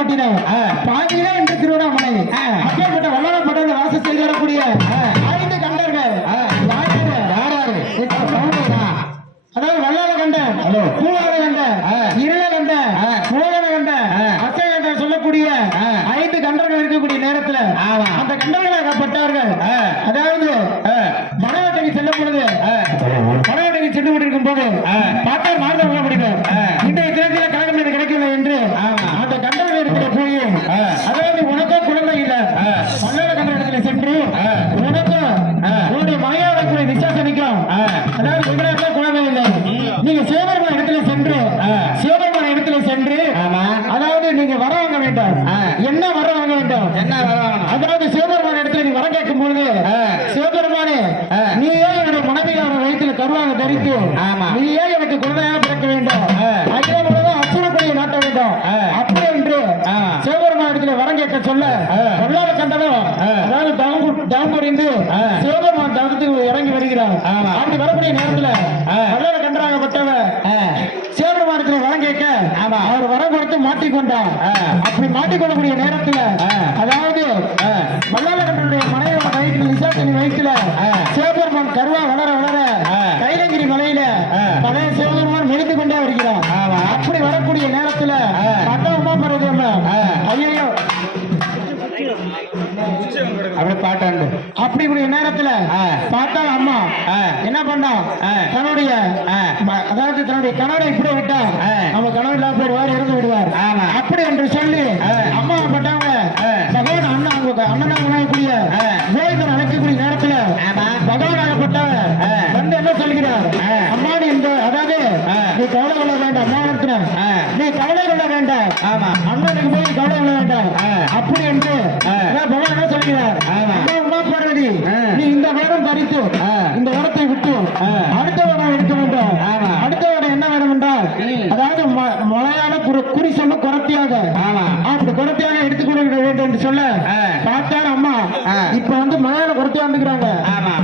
பட்டினம் பாதியிலே என்று திருவண்ணாமலை அப்பேற்பட்ட வல்லாளப்பட்ட வாசம் செய்து வரக்கூடிய 5 கண்டர்கள் அதாவது வல்லாள கண்டன், பூவாள கண்டன், இருள கண்டன், மோகன கண்டன், அசை கண்டன் சொல்லக்கூடிய 5 கண்டர்கள் இருக்கக்கூடிய நேரத்தில் அந்த கண்டர்களாகப்பட்டவர்கள் அதாவது மனவட்டைக்கு செல்லும் பொழுது மனவட்டைக்கு சென்று கொண்டிருக்கும் போது பார்த்தால் மார்க்க கொள்ள முடியும். இன்றைய தேர்தலில் கழகம் எனக்கு கிடைக்கவில்லை என்று அந்த கண்டர்கள் இருக்கிற போய் அதாவது உனக்கும் குழந்தை இல்லை வல்லாள கண்டனத்தில் சென்று உனக்கும் உன்னுடைய மனையாள கூட விசாசனிக்கும் அதாவது எங்களுக்கு குழந்தை இல்லை, நீங்க சிவபெருமான இடத்துல சென்று சிவபெருமான இடத்துல சென்று அதாவது நீங்க வர வாங்க வேண்டாம். என்ன வர வாங்க வேண்டாம்? என்ன வர வாங்க? அதாவது சிவபெருமான இடத்துல நீ வர கேட்கும் பொழுது சிவபெருமானே நீ ஏன் என்னுடைய மனைவியான வயிற்றுல கருவாக தரித்து நீ ஏன் எனக்கு குழந்தையாக பிறக்க வேண்டும், அகில முழுவதும் அசுரக்குடியை நாட்ட வேண்டும் அப்படி என்று சிவபெருமான இடத்துல வரம் கேட்க சொல்ல வல்லாள கண்டனம் அதாவது தவம் புரிந்து சிவபெருமான் தவத்துக்கு இறங்கி வருகிறார். அப்படி வரக்கூடிய நேரத்தில் வல்லாள கண்டராகப்பட்டவர் சிவபெருமானத்தில் வரம் கேட்க அவர் வரம் கொடுத்து மாட்டிக்கொண்டார். அப்படி மாட்டிக்கொள்ளக்கூடிய நேரத்தில் அதாவது வல்லாள கண்டனுடைய மனைவியோட வயிற்றில் நிசாத்தின் வயிற்றுல சிவபெருமான் கருவா வளர வளர கைலங்கிரி மலையில பழைய சிவபெருமான் மெலிந்து கொண்டே வருகிறார். அப்படி வரக்கூடிய நேரத்தில் அம்மா பருவம் ஐயோ அப்படி பாட்டாண்டு அப்படி நேரத்துல பார்த்தால் அம்மா என்ன பண்ணா தன்னுடைய அதாவது தன்னுடைய கணவரை இப்படி விட்டா நம்ம கணவர் இல்லாம போயிடுவார், இறந்து விடுவார். அப்படி என்று சொல்லி அம்மா பட்டவங்க பகவான் அண்ணனாகக்கூடிய கோவிந்தன் அழைக்கக்கூடிய நேரத்துல பகவானாகப்பட்டவர் வந்து என்ன சொல்கிறார், அம்மா நீ இந்த அதாவது நீ கவலை கொள்ள வேண்டாம், அம்மா நீ கவலை கொள்ள வேண்டாம், அண்ணனுக்கு போய் கவலை கொள்ள வேண்டாம் அப்படி என்று பகவான் என்ன சொல்கிறார், உமா பார்வதி நீ இந்த வேடம் தரித்து இந்த இடத்தை விட்டு அடுத்த வேடம் எடுக்க வேண்டும். அடுத்த வேடம் என்ன வேணும் என்றால் அதாவது மலையான குறி சொல்ல குரத்தியாக அப்படி குரத்தியாக எடுத்துக்கொள்ள வேண்டும் என்று சொல்ல பார்த்தாரு அம்மா இப்ப வந்து மலையாள குரத்தியா வந்துக்கிறாங்க. அம்மா